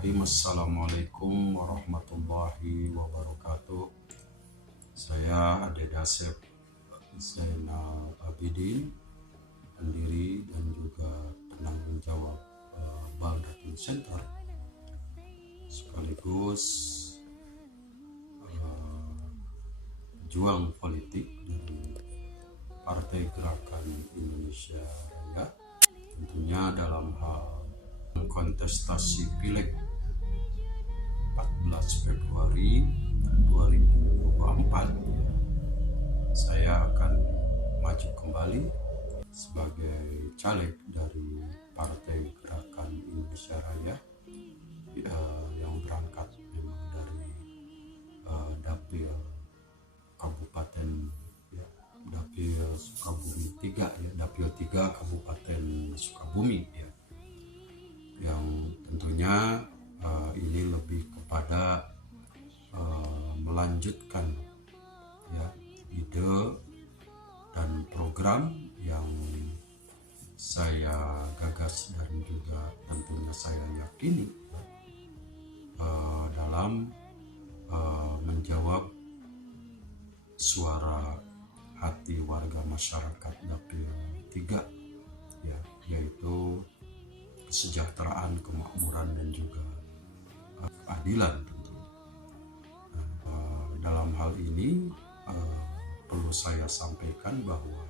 Bismillahirrahmanirrahim. Assalamualaikum warahmatullahi wabarakatuh. Saya Ade Dasep Zainal Abidin, pendiri dan juga penanggung jawab Baldatul Center, sekaligus pejuang politik dari Partai Gerakan Indonesia Raya, tentunya dalam hal kontestasi Pileg 14 Februari 2024. Saya akan maju kembali sebagai caleg dari Partai Gerakan Indonesia Raya yang berangkat memang dari Dapil Kabupaten Dapil Sukabumi 3 Dapil 3 Kabupaten Sukabumi yang tentunya ini lebih kepada melanjutkan ide dan program yang saya gagas dan juga tentunya saya yakini dalam menjawab suara hati warga masyarakat Dapil 3 yaitu kesejahteraan, kemakmuran dan juga keadilan tentunya. Dalam hal ini perlu saya sampaikan bahwa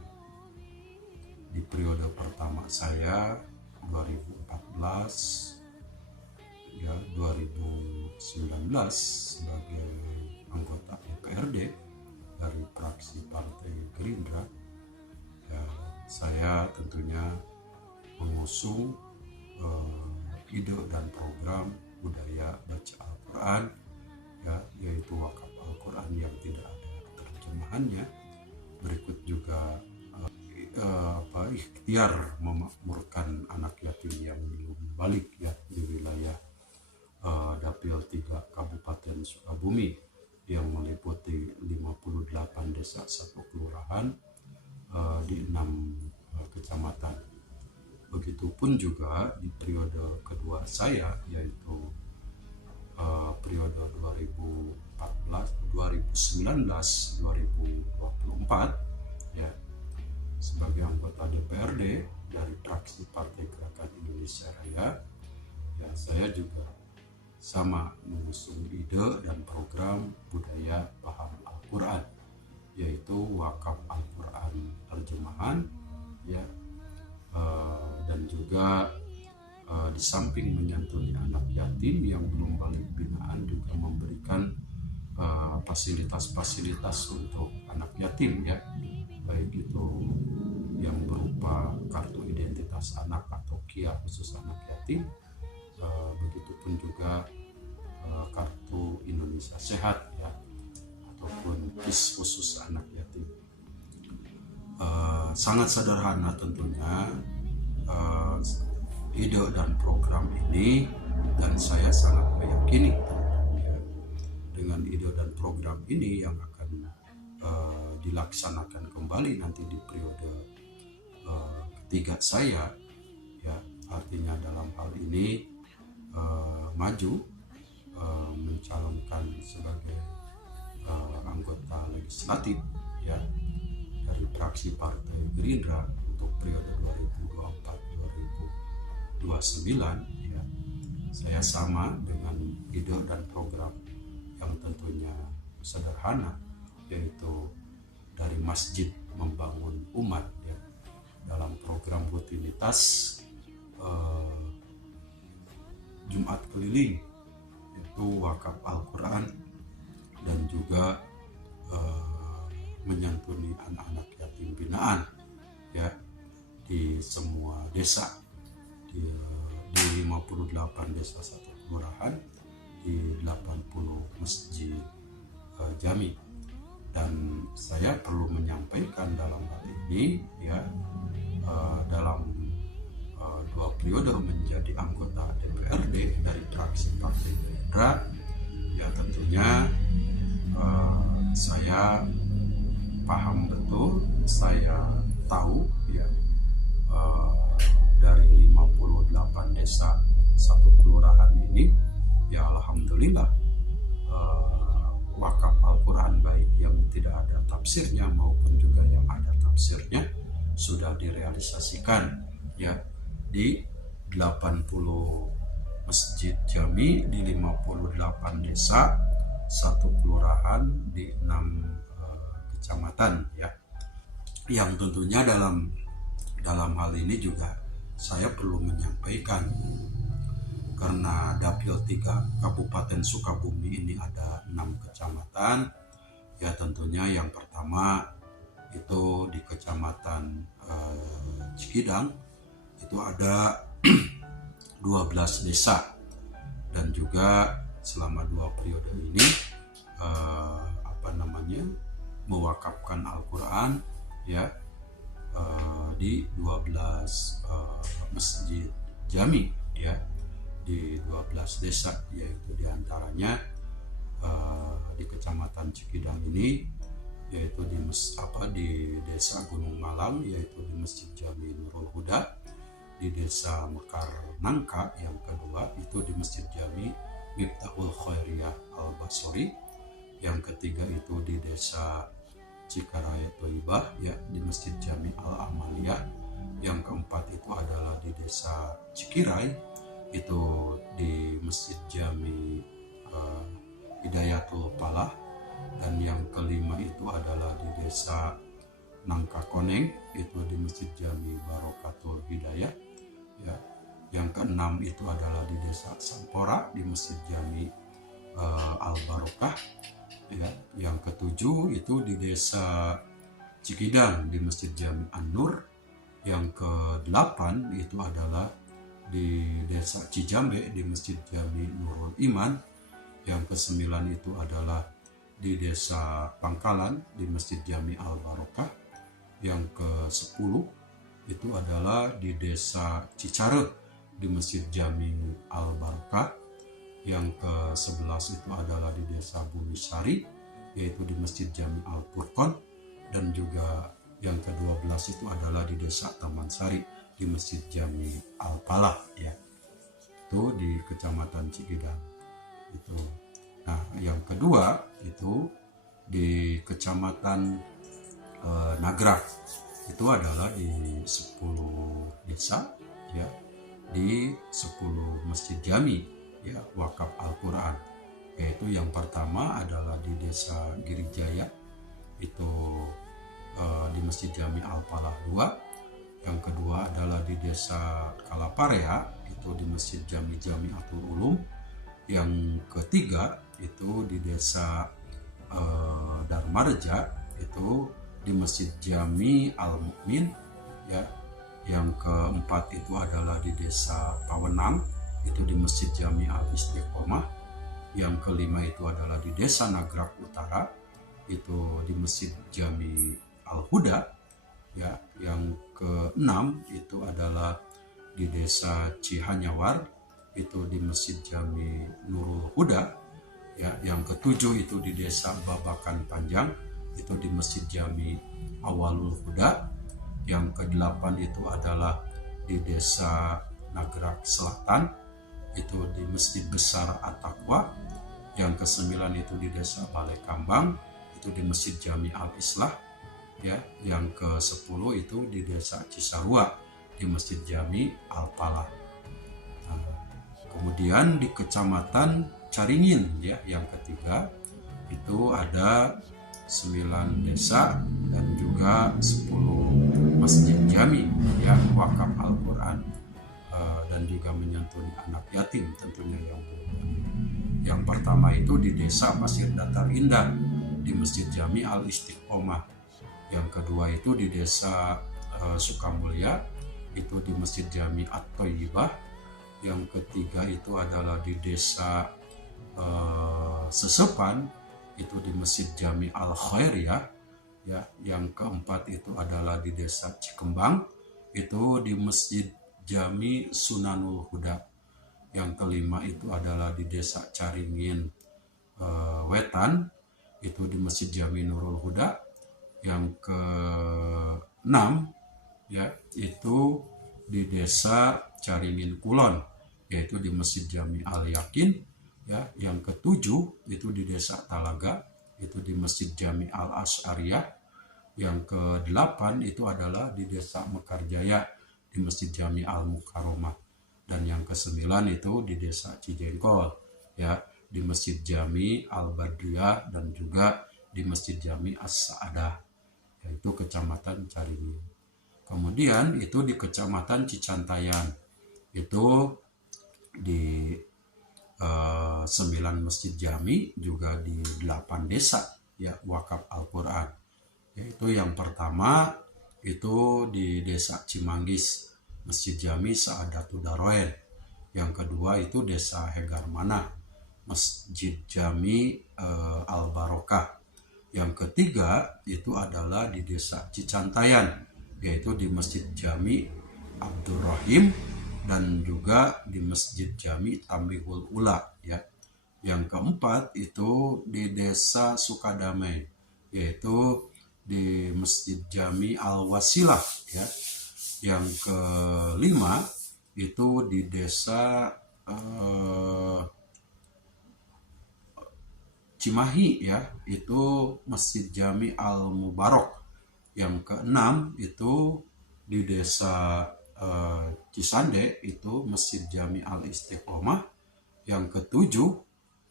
di periode pertama saya 2014 2019 sebagai anggota DPRD dari fraksi Partai Gerindra, saya tentunya mengusung ide dan program budaya baca Al-Quran, yaitu wakaf Al-Quran yang tidak ada terjemahannya. Berikut juga ikhtiar memakmurkan anak yatim yang belum balik di wilayah Dapil 3 Kabupaten Sukabumi yang meliputi 58 desa, 1 kelurahan di 6 kecamatan. Begitupun juga di periode kedua saya, yaitu periode 2019-2024 sebagai anggota DPRD dari fraksi Partai Gerakan Indonesia Raya, saya juga sama mengusung ide dan program budaya paham Al-Quran, yaitu wakaf Al-Quran terjemahan dan juga di samping menyantuni anak yatim yang belum balik binaan, juga memberikan fasilitas-fasilitas untuk anak yatim, baik itu yang berupa kartu identitas anak atau KIA khusus anak yatim, begitupun juga kartu Indonesia Sehat ataupun KIS khusus anak yatim. Sangat sederhana tentunya ide dan program ini, dan saya sangat meyakini dengan ide dan program ini yang akan dilaksanakan kembali nanti di periode ketiga saya, artinya dalam hal ini maju mencalonkan sebagai anggota legislatif dari fraksi Partai Gerindra untuk periode 2024-2029. Saya sama dengan ide dan program yang tentunya sederhana, yaitu dari masjid membangun umat dalam program rutinitas Jumat keliling, yaitu wakaf Al-Quran dan juga menyantuni anak-anak yatim binaan di semua desa, di 58 desa, 1 kelurahan, di 80 masjid jami. Dan saya perlu menyampaikan dalam hal ini dalam 2 periode menjadi anggota DPRD dari fraksi Partai Gerindra, tentunya saya paham betul, saya tahu dari 58 desa, 1 kelurahan ini ya alhamdulillah, wakaf Al-Quran baik yang tidak ada tafsirnya maupun juga yang ada tafsirnya sudah direalisasikan ya di 80 masjid jami di 58 desa, 1 kelurahan di 6 kecamatan ya. Yang tentunya dalam hal ini juga saya perlu menyampaikan, karena Dapil 3 Kabupaten Sukabumi ini ada 6 kecamatan, ya tentunya yang pertama itu di Kecamatan Cikidang itu ada 12 desa, dan juga selama 2 periode ini mewakafkan Al-Quran ya di 12 masjid jami ya di 12 desa, yaitu diantaranya di Kecamatan Cikidang ini yaitu di Desa Gunung Malam, yaitu di Masjid Jami Nurul Huda, di Desa Mekar Nangka yang kedua itu di Masjid Jami Miftahul Khairiyah Al-Basori, yang ketiga itu di Desa Cikaraya Toibah ya di Masjid Jami Al-Amaliyah, yang keempat itu adalah di Desa Cikirai itu di Masjid Jami Hidayatul Falah, dan yang kelima itu adalah di Desa Nangka Koneng itu di Masjid Jami Barokatul Hidayah ya. Yang keenam itu adalah di Desa Sampora di Masjid Jami Al Barokah ya. Yang ketujuh itu di Desa Cikidang di Masjid Jami An-Nur. Yang kedelapan itu adalah di Desa Cijambe di Masjid Jami Nurul Iman. Yang kesembilan itu adalah di Desa Pangkalan di Masjid Jami Al Barokah. Yang ke-10 itu adalah di Desa Cicare di Masjid Jami Al Barokah. Yang ke-11 itu adalah di Desa Bumisari yaitu di Masjid Jami Al Furqon, dan juga yang ke-12 itu adalah di Desa Taman Sari di Masjid Jami Al Falah ya. Itu di Kecamatan Cikidang itu. Nah, yang kedua itu di Kecamatan Nagrak itu adalah di 10 desa ya, di 10 masjid jami ya wakaf Al-Quran, yaitu yang pertama adalah di Desa Girijaya itu di Masjid Jami Al-Falah 2. Yang kedua adalah di Desa Kalaparea itu di Masjid Jami Jamiatul Ulum. Yang ketiga itu di Desa Darmareja itu di Masjid Jami Al-Mukmin ya. Yang keempat itu adalah di Desa Pawenang itu di Masjid Jami Al-Istiqomah. Yang kelima itu adalah di Desa Nagrak Utara itu di Masjid Jami Al-Huda ya. Yang keenam itu adalah di Desa Cihanyawar itu di Masjid Jami Nurul Huda ya. Yang ketujuh itu di Desa Babakan Panjang itu di Masjid Jami Awalul Huda. Yang kedelapan itu adalah di Desa Nagrak Selatan itu di Masjid Besar At-Taqwa. Yang kesembilan itu di Desa Balai Kambang itu di Masjid Jami Al-Islah ya. Yang ke-10 itu di Desa Cisarua di Masjid Jami Al-Falah. Nah, kemudian di Kecamatan Caringin ya yang ketiga itu ada 9 desa dan juga 10 masjid jami ya wakaf Al-Quran, dan juga menyantuni anak yatim tentunya yang berhubungan. Yang pertama itu di Desa Pasir Datar Indah di Masjid Jami Al-Istiqomah. Yang kedua itu di Desa Sukamulya itu di Masjid Jami At-Toyibah. Yang ketiga itu adalah di Desa Sesepan itu di Masjid Jami Al-Khairiyah ya. Yang keempat itu adalah di Desa Cikembang itu di Masjid Jami Sunanul Huda. Yang kelima itu adalah di Desa Caringin Wetan itu di Masjid Jami Nurul Huda. Yang keenam ya itu di Desa Caringin Kulon yaitu di Masjid Jami Al Yakin. ya. Yang ketujuh itu di Desa Talaga, itu di Masjid Jami Al Asy'ariyah. Yang kedelapan itu adalah di Desa Mekarjaya di Masjid Jami Al Mukarramah. Dan yang kesembilan itu di Desa Cijengkol, ya, di Masjid Jami Al Badriyah dan juga di Masjid Jami As Saadah, yaitu Kecamatan Caringin. Kemudian itu di Kecamatan Cicantayan, itu di 9 masjid jami, juga di 8 desa, ya, wakaf Al-Quran. Yaitu yang pertama itu di Desa Cimanggis, Masjid Jami Saadatul Daroen. Yang kedua itu Desa Hegarmana, Masjid Jami Al Barokah. Yang ketiga itu adalah di Desa Cicantayan, yaitu di Masjid Jami Abdurrahim dan juga di Masjid Jami Tambihul Ula, ya. Yang keempat itu di Desa Sukadamai, yaitu di Masjid Jami Al Wasilah, ya. Yang kelima itu di Desa Cimahi, ya, itu Masjid Jami Al Mubarak. Yang keenam itu di Desa Cisande, itu Masjid Jami Al Istiqomah. Yang ketujuh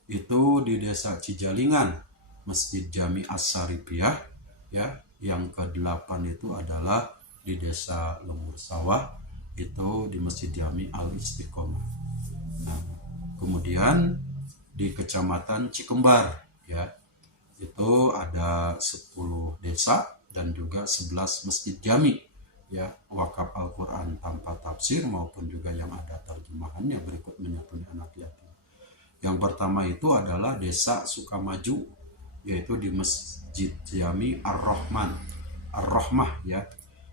itu di Desa Cijalingan, Masjid Jami As-Saripiyah, ya. Yang kedelapan itu adalah di Desa Lemur Sawah, itu di Masjid Jami Al Istiqomah. Nah, kemudian di Kecamatan Cikembar, ya, itu ada 10 desa dan juga 11 masjid jami, ya, wakaf Al-Quran tanpa tafsir maupun juga yang ada terjemahannya berikut menyantuni anak yatim. Yang pertama itu adalah Desa Sukamaju, yaitu di Masjid Jami Ar-Rahmah, ya.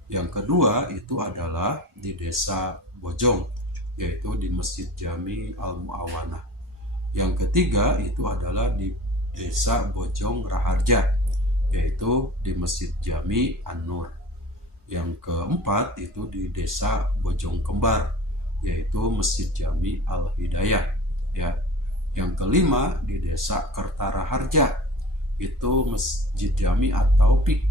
Yang kedua itu adalah di Desa Bojong, yaitu di Masjid Jami Al-Mu'awanah. Yang ketiga itu adalah di Desa Bojong Raharja, yaitu di Masjid Jami An-Nur. Yang keempat itu di Desa Bojong Kembar, yaitu Masjid Jami Al-Hidayah, ya. Yang kelima di Desa Kertaraharja, itu Masjid Jami At-Taufik.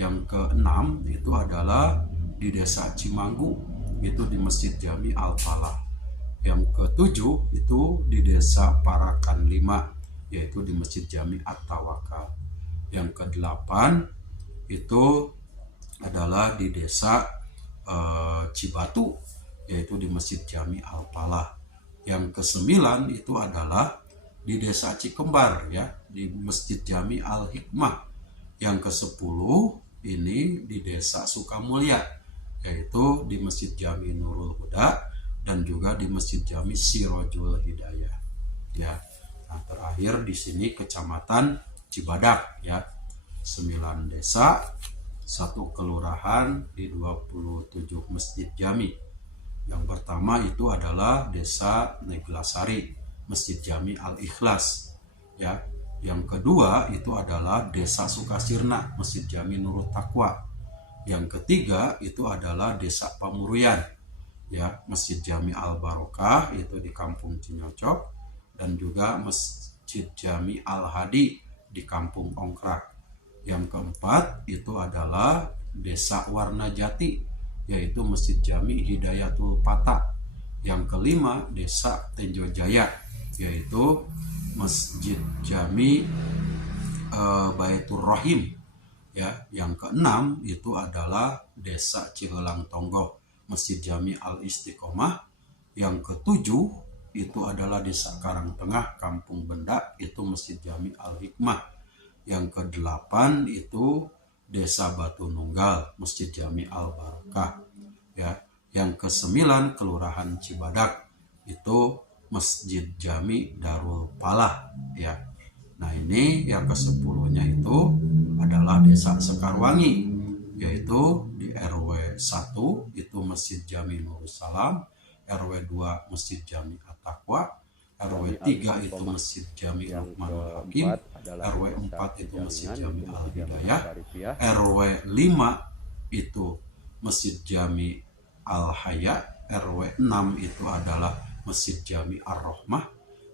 Yang keenam itu adalah di Desa Cimanggu, itu di Masjid Jami Al-Falah. Yang ketujuh itu di Desa Parakan 5, yaitu di Masjid Jami At-Tawakal. Yang kedelapan itu adalah di Desa Cibatu, yaitu di Masjid Jami Al-Falah. Yang kesembilan itu adalah di Desa Cikembar, ya, di Masjid Jami Al-Hikmah. Yang kesepuluh ini di Desa Sukamulya, yaitu di Masjid Jami Nurul Huda dan juga di Masjid Jami Sirojul Hidayah, ya. Nah, terakhir di sini Kecamatan Cibadak, ya, 9 desa, 1 kelurahan di 27 masjid jami. Yang pertama itu adalah Desa Neglasari, Masjid Jami Al-Ikhlas, ya. Yang kedua itu adalah Desa Sukasirna, Masjid Jami Nurut Taqwa. Yang ketiga itu adalah Desa Pamuruyan, ya, Masjid Jami Al Barokah, itu di Kampung Cinyocok, dan juga Masjid Jami Al Hadi di Kampung Ongkrak. Yang keempat itu adalah Desa Warnajati, yaitu Masjid Jami Hidayatul Pata. Yang kelima Desa Tenjo Jaya, yaitu Masjid Jami Baitur Rahim, ya. Yang keenam itu adalah Desa Cihelang Tonggo, Masjid Jami Al Istiqomah. Yang ketujuh itu adalah Desa Karangtengah, Kampung Benda, itu Masjid Jami Al Hikmah. Yang kedelapan itu Desa Batu Nunggal, Masjid Jami Al Barokah, ya. Yang kesembilan Kelurahan Cibadak, itu Masjid Jami Darul Palah, ya. Nah, ini yang ke-10-nya itu adalah Desa Sekarwangi, yaitu di RW 1 itu Masjid Jami Nurussalam, RW 2 Masjid Jami At-Taqwa, RW 3 itu Masjid Jami Luqmanul Hakim, RW 4 itu Masjid Jami Al-Hidayah, RW 5 itu Masjid Jami Al-Haya, RW 6 itu adalah Masjid Jami Ar-Rahmah,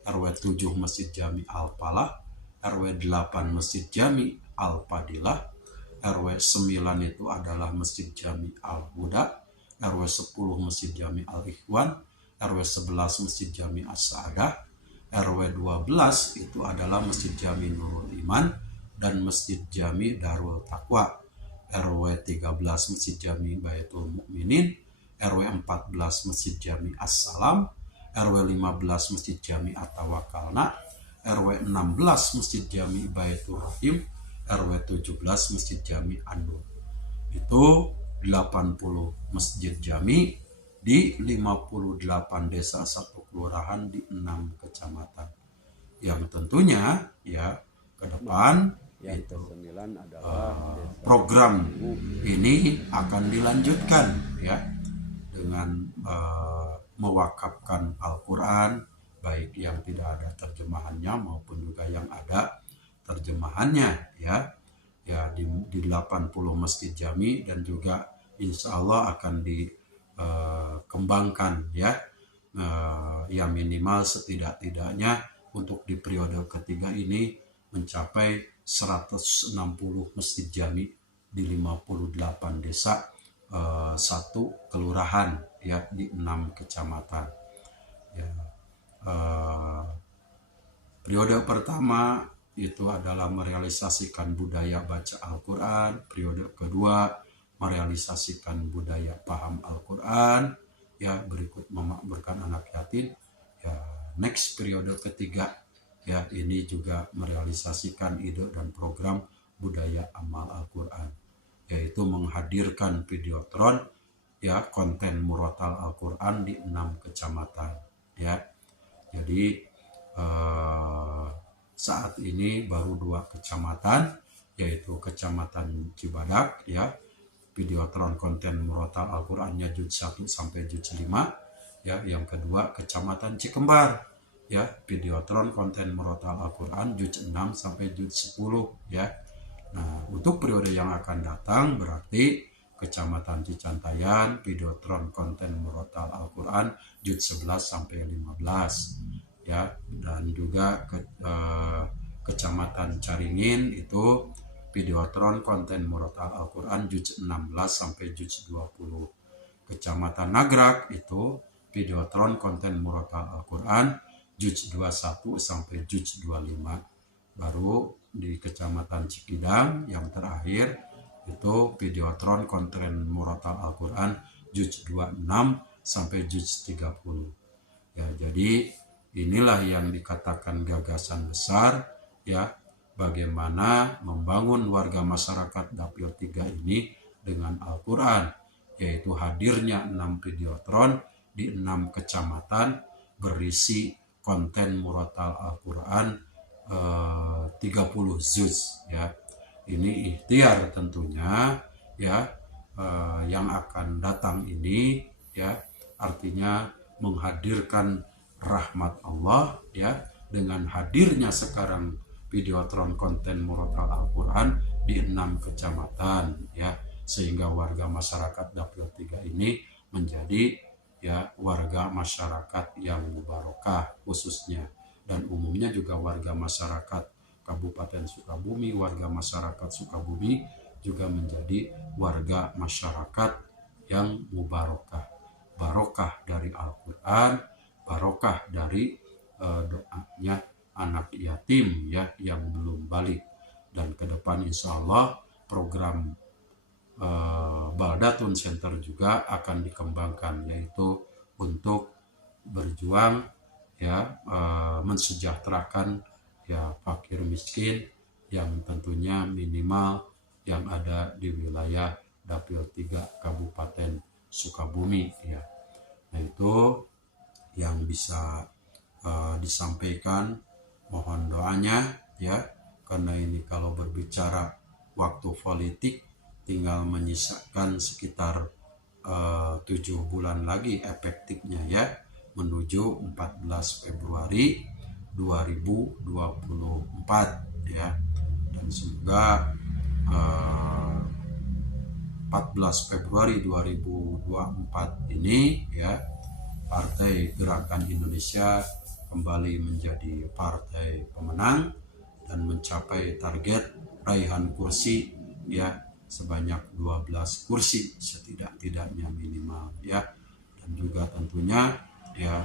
RW 7 Masjid Jami Al-Falah, RW 8 Masjid Jami Al-Fadilah, RW 9 itu adalah Masjid Jami Al-Huda, RW 10 Masjid Jami Al-Ikhwan, RW 11 Masjid Jami As-Sa'adah, RW 12 itu adalah Masjid Jami Nurul Iman dan Masjid Jami Darul Taqwa, RW 13 Masjid Jami Baitul Mukminin, RW 14 Masjid Jami As-Salam, RW 15 Masjid Jami At-Tawakalna, RW 16 Masjid Jami Baitul Rahim, RW 17 Masjid Jami An-Nur. Itu 80 masjid jami di 58 desa 1 kelurahan di 6 kecamatan. Yang tentunya ya ke depan itu program ini akan dilanjutkan ya dengan mewakafkan Al-Quran, baik yang tidak ada terjemahannya maupun juga yang ada terjemahannya ya di 80 masjid jami, dan juga insya Allah akan dikembangkan ya minimal setidak-tidaknya untuk di periode ketiga ini mencapai 160 masjid jami di 58 desa 1 kelurahan ya di 6 kecamatan ya. Periode pertama itu adalah merealisasikan budaya baca Al-Quran, periode kedua merealisasikan budaya paham Al-Quran ya, berikut memakmurkan anak yatim ya. Next periode ketiga ya, ini juga merealisasikan ide dan program budaya amal Al-Quran, yaitu menghadirkan videotron ya, konten murotal Al-Quran di 6 kecamatan ya. Jadi saat ini baru 2 kecamatan, yaitu Kecamatan Cibadak ya, videotron konten murotal Al-Qurannya juz 1 sampai juz 5 ya. Yang kedua Kecamatan Cikembar ya, videotron konten murotal Al-Quran juz 6 sampai juz 10 ya. Nah, untuk periode yang akan datang berarti Kecamatan Cicantayan videotron konten murotal Al-Quran juz 11 sampai 15 ya, dan juga Kecamatan Caringin itu videotron konten murotal Al-Quran juz 16 sampai juz 20. Kecamatan Nagrak itu videotron konten murotal Al-Quran juz 21 sampai juz 25. Baru di Kecamatan Cikidang yang terakhir itu videotron konten murotal Al-Quran juz 26 sampai juz 30 ya. Jadi inilah yang dikatakan gagasan besar ya, bagaimana membangun warga masyarakat Dapil 3 ini dengan Al-Quran, yaitu hadirnya 6 videotron di 6 kecamatan berisi konten murotal Al-Quran 30 juz ya. Ini ikhtiar tentunya ya, yang akan datang ini ya, artinya menghadirkan rahmat Allah ya, dengan hadirnya sekarang videotron konten murotal Al-Quran di 6 kecamatan ya, sehingga warga masyarakat Dapil 3 ini menjadi ya warga masyarakat yang mubarakah khususnya, dan umumnya juga warga masyarakat Kabupaten Sukabumi, warga masyarakat Sukabumi juga menjadi warga masyarakat yang mubarakah, barokah dari Al-Quran, barokah dari doanya anak yatim ya yang belum balik. Dan ke depan insya Allah program Baldatun Center juga akan dikembangkan, yaitu untuk berjuang ya, mensejahterakan ya fakir miskin yang tentunya minimal yang ada di wilayah Dapil 3 Kabupaten Sukabumi ya. Nah, itu yang bisa disampaikan, mohon doanya ya, karena ini kalau berbicara waktu politik tinggal menyisakan sekitar 7 bulan lagi efektifnya ya, menuju 14 Februari 2024 ya. Dan semoga 14 Februari 2024 ini ya, Partai Gerakan Indonesia kembali menjadi partai pemenang dan mencapai target raihan kursi ya sebanyak 12 kursi setidak-tidaknya minimal ya. Dan juga tentunya ya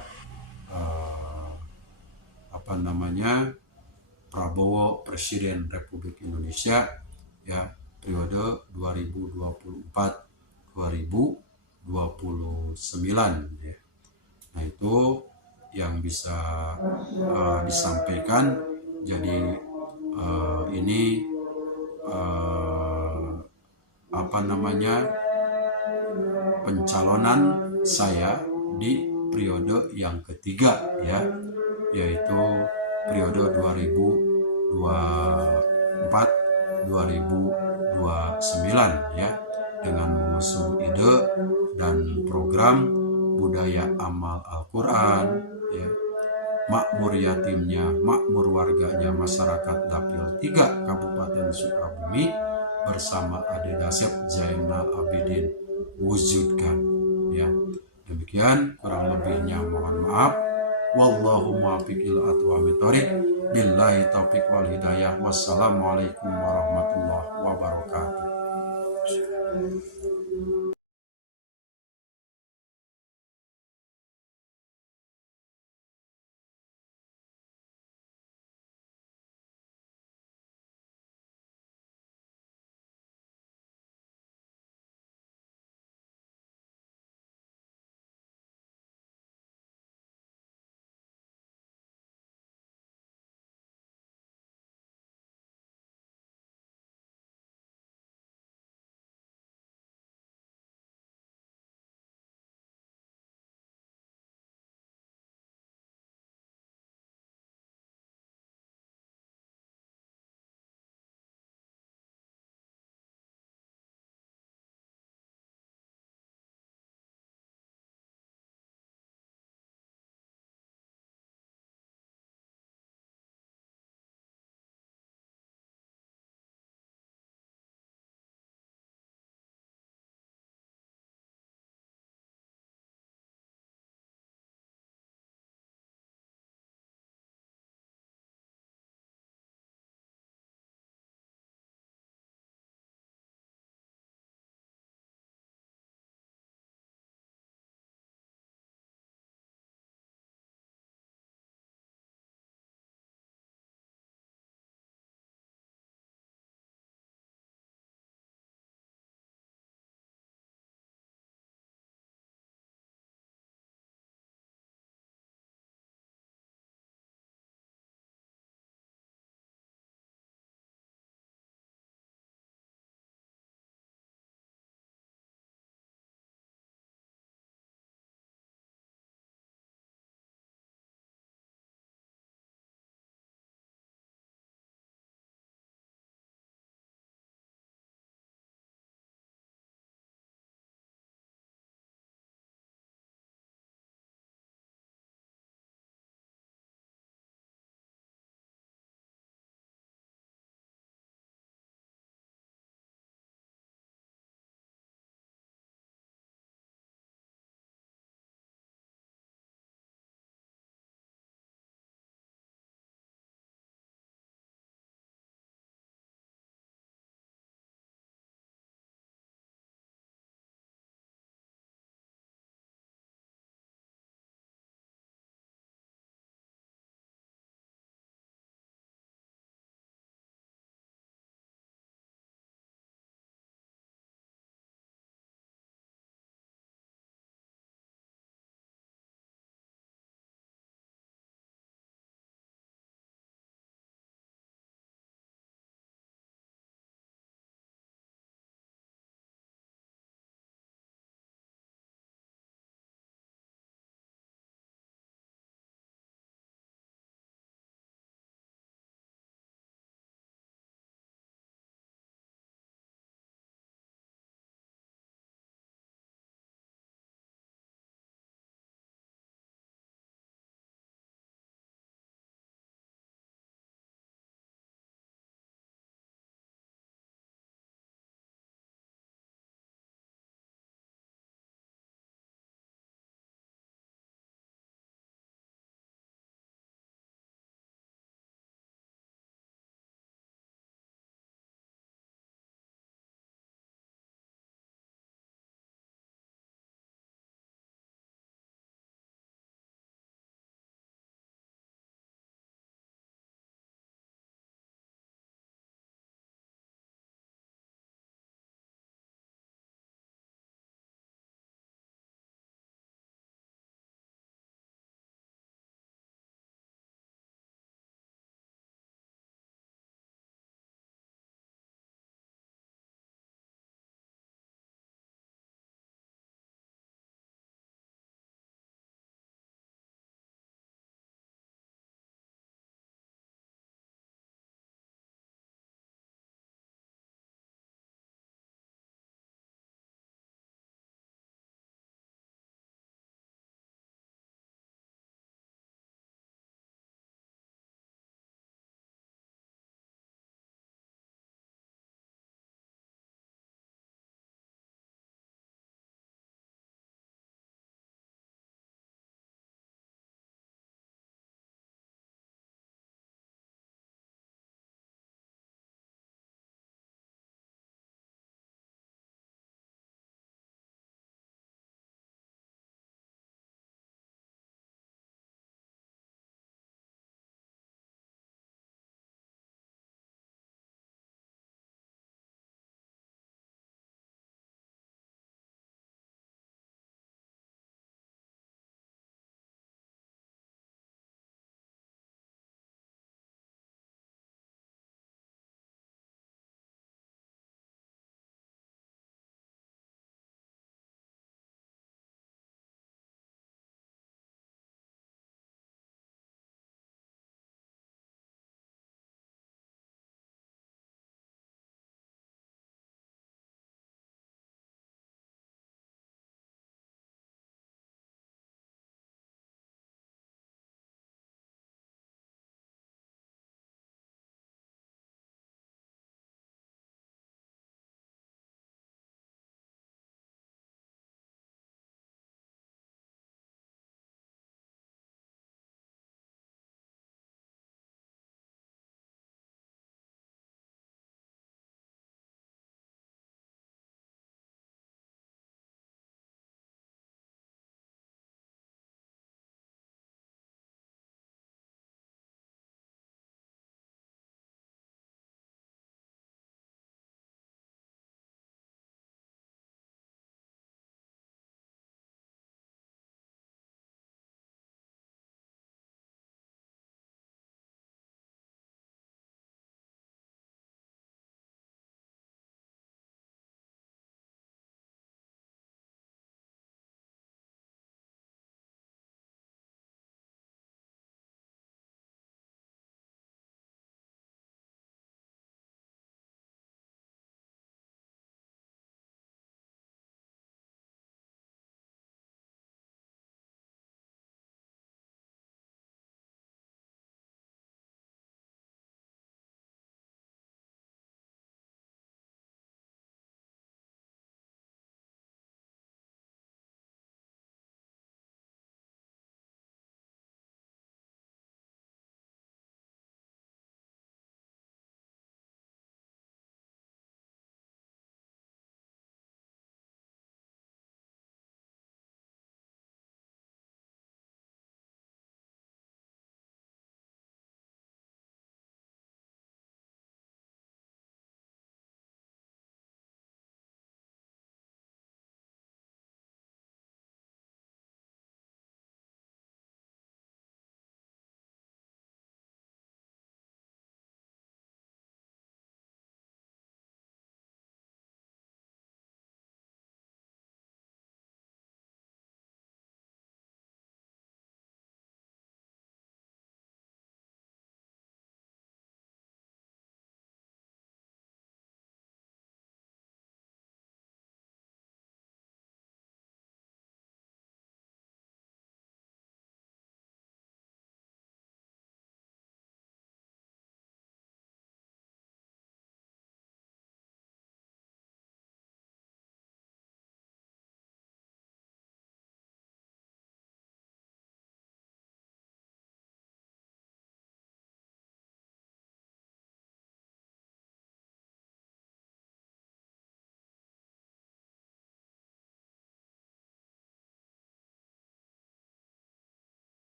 Prabowo Presiden Republik Indonesia ya periode 2024-2029 ya. Nah itu yang bisa disampaikan. Jadi ini pencalonan saya di periode yang ketiga ya, yaitu periode 2024-2029 ya, dengan mengusung ide dan program budaya amal Al-Quran ya, makmur yatimnya, makmur warganya masyarakat Dapil 3 Kabupaten Sukabumi bersama Ade Dasep Zainal Abidin wujudkan ya. Demikian, kurang lebihnya mohon maaf. Wallahu muwaffiq ila aqwamit thoriq. Billahi taufiq wal hidayah. Wassalamualaikum warahmatullahi wabarakatuh.